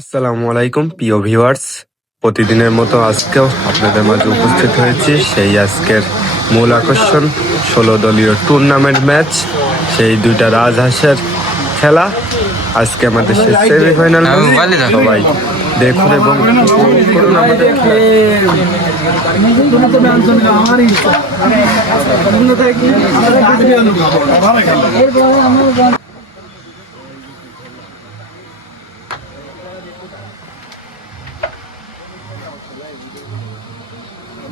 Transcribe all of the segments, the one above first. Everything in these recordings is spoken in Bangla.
আসসালামু আলাইকুম প্রিয় ভিউয়ার্স। প্রতিদিনের মতো আজকেও আপনাদের মাঝে উপস্থিত হয়েছি সেই আজকের মূল আকর্ষণ ষোলো দলীয় টুর্নামেন্ট ম্যাচ সেই দুইটা রাজহাঁসের খেলা। আজকে আমাদের সেই সেমিফাইনাল আমি সবাই দেখুন এবং আমাদের খেলা।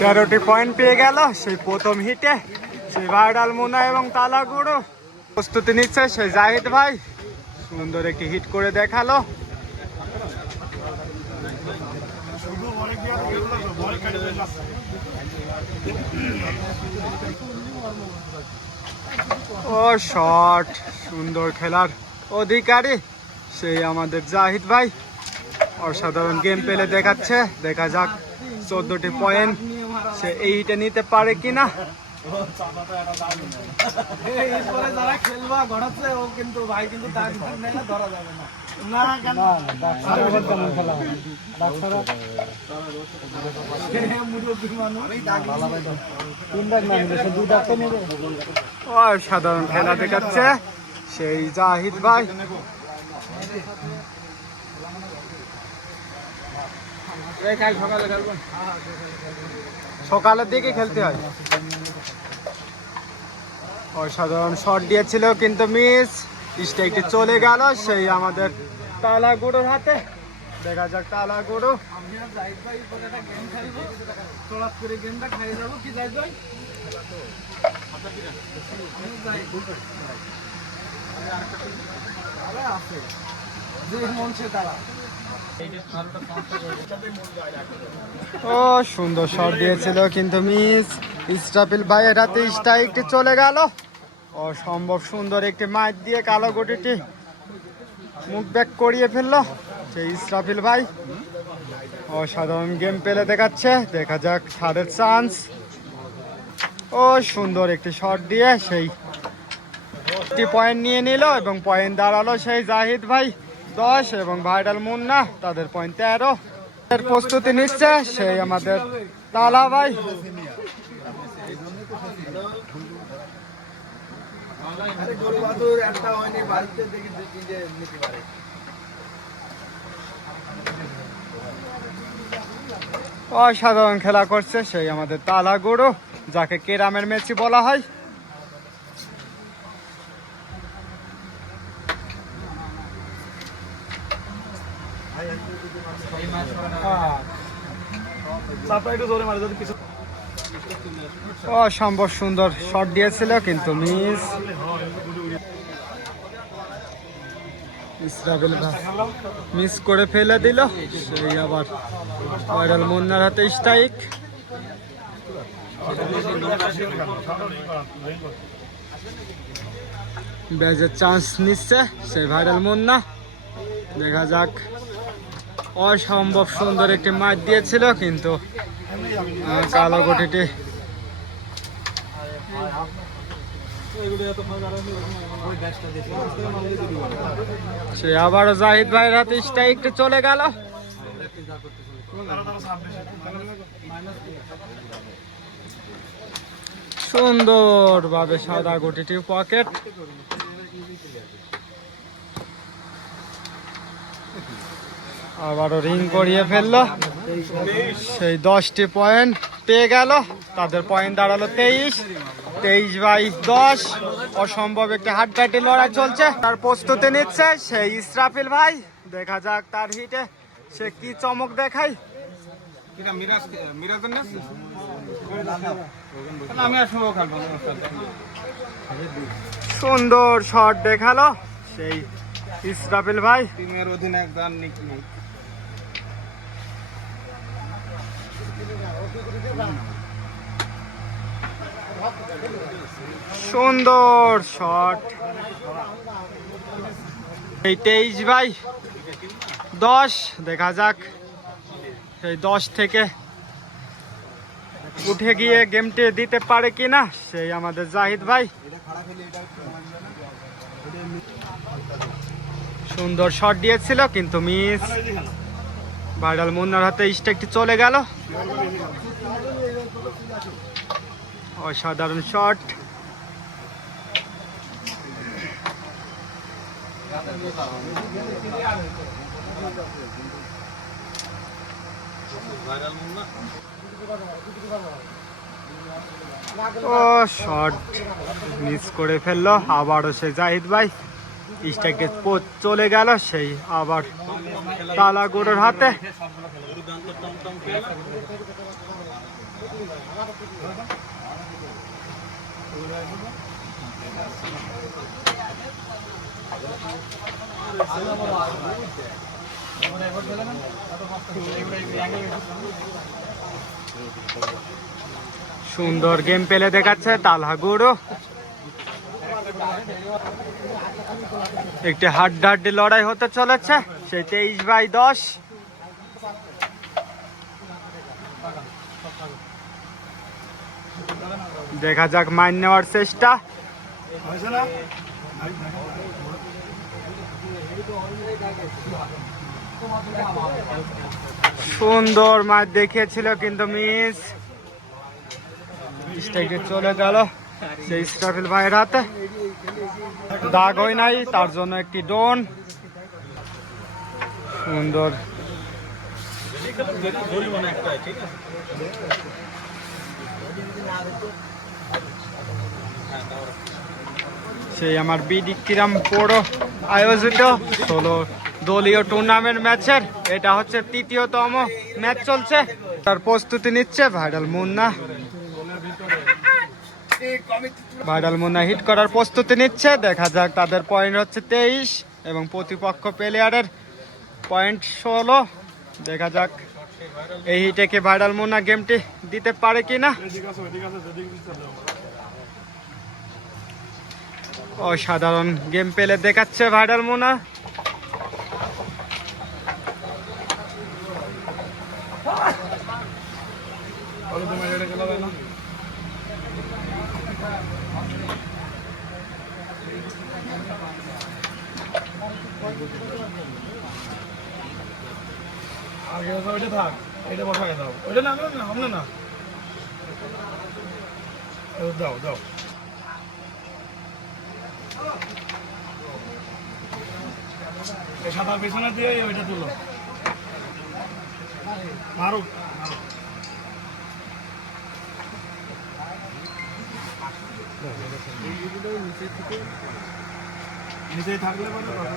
তেরোটি পয়েন্ট পেয়ে গেল, সেই প্রথম হিটে, সেই ভাইরাল মুনা এবং তালাগুড়ো। প্রস্তুতি নিচ্ছে সেই জাহিদ ভাই। সুন্দর একটি হিট করে দেখাল। ও শট সুন্দর খেলার অধিকারী, সেই আমাদের জাহিদ ভাই। অসাধারণ গেম পেলে দেখাচ্ছে। দেখা যাক চোদ্দটি পয়েন্ট সে এই হিটে নিতে পারে কিনা। অসাধারণ খেলা দেখাচ্ছে। সেই জাহিদ ভাই। সকালের দিকে খেলতে হয়। অসাধারণ শট দিয়েছিল কিন্তু মিস স্ট্রাইকটি চলে গেল, সেই আমাদের তালা গুঁড়োর হাতে। দেখা যাক তালা। গুঁড়ো ও, সুন্দর শট দিয়েছিল কিন্তু মিস ইস্টাপিল ভাইয়ের হাতে স্ট্রাইকটি চলে গেল। অসম্ভব সুন্দর একটি মাইট দিয়ে কালো গুটিটি মুখ ব্যাক করিয়ে ফেলল। সেই ইসরাফিল ভাই অসাধারণ গেম পেলে দেখাচ্ছে। দেখা যাক থার্ডের চান্স। ও, সুন্দর একটি শট দিয়ে সেই একটি পয়েন্ট নিয়ে নিল এবং পয়েন্ট দাঁড়াল সেই জাহিদ ভাই। দশ এবং ভাইরাল মুন্না তাদের পয়েন্ট তেরো। এর প্রস্তুতি নিচ্ছে সেই আমাদের তালা ভাই। অসাধারণ খেলা করছে সেই আমাদের তালা গুরু, যাকে কেরামের মেচি বলা হয়। অসম্ভব সুন্দর শট দিয়েছিল, কিন্তু মিস মিস করে ফেলে দিল। সেই আবার ভাইরাল মুন্নার হাতে স্ট্রাইক ব্যাজের চান্স নিচ্ছে, সেই ভাইরাল মুন্না। দেখা যাক। অসম্ভব সুন্দর একটি মাছ দিয়েছিল, কিন্তু কালো গটিটি। সে আবারও জাহিদ ভাইয়ের হাতে স্ট্রাইকটা চলে গেল। সুন্দর ভাবে সাদা গুটিটি পকেট আবারও রিং করিয়ে ফেলল। সেই দশটি পয়েন্ট পেয়ে গেল। তাদের পয়েন্ট দাঁড়াল তেইশ। তেইশ বাই দশ। অসম্ভব একটি হাড্ডাটি লড়াই চলছে। তার প্রস্তুতি নিচ্ছে সেই ইসরাফিল ভাই। দেখা যাক তার হিটে সে কি চমক দেখায়। সুন্দর শট দেখাল সেই ইসরাফিল ভাই। টিমের অধিনায়ক দান নিকি সুন্দর শট। এই তেইশ ভাই, দশ, দেখা যাক। সেই দশ থেকে উঠে গিয়ে গেমটি দিতে পারে কি না সেই আমাদের জাহিদ ভাই। সুন্দর শট দিয়েছিল, কিন্তু মিস ভাইরাল মুন্নার হাতে স্টেকটি চলে গেল। অসাধারণ শট। ও, শট মিস করে ফেলল। আবারও সে জাহিদ ভাই স্ট্রাইকে চলে গেল। সেই আবার তালা গরুর হাতে। সুন্দর গেম পেলে দেখাচ্ছে তালহা গুরু একটি হাড্ডাহাড্ডি লড়াই হতে চলেছে। সেই তেইশ বাই দশ। দেখা যাক মাইন নেওয়ার চেষ্টা। সুন্দর মাছ দেখিয়েছিল কিন্তু মিস। স্ট্রাইকে চলে গেল সেই স্টাফিল ভাইয়ের হাতে। দাগ হয় নাই, তার জন্য একটি ডোন। সুন্দর। সেই আমার বিডি কিরাম আয়োজিত ষোলো দলীয় টুর্নামেন্ট ম্যাচের এটা হচ্ছে তৃতীয়তম ম্যাচ চলছে। তার প্রস্তুতি নিচ্ছে viral Munna. Viral Munna hit করার প্রস্তুতি নিচ্ছে। দেখা যাক তাদের পয়েন্ট হচ্ছে তেইশ এবং প্রতিপক্ষ প্লেয়ারের পয়েন্ট ষোলো। দেখা যাক এই হিটে কি ভাইরাল মুন্না গেমটি দিতে পারে কিনা অসাধারণ গেম পেলে দেখাচ্ছে ভাইরাল মুনা। আগে ওইটা থাক, এটা বসাই দাও। ওইটা না না আমরা না। দাও দাও। সাদার পেছনে দিয়ে ওইটা তুলো। মারুক মারুক। থাকলে পরে কথা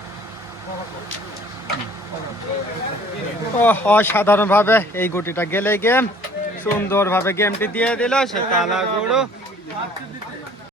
ও অসাধারণ ভাবে এই গুটিটা গেলে গেম সুন্দর ভাবে গেমটি দিয়ে দিল, সে তালা গুরু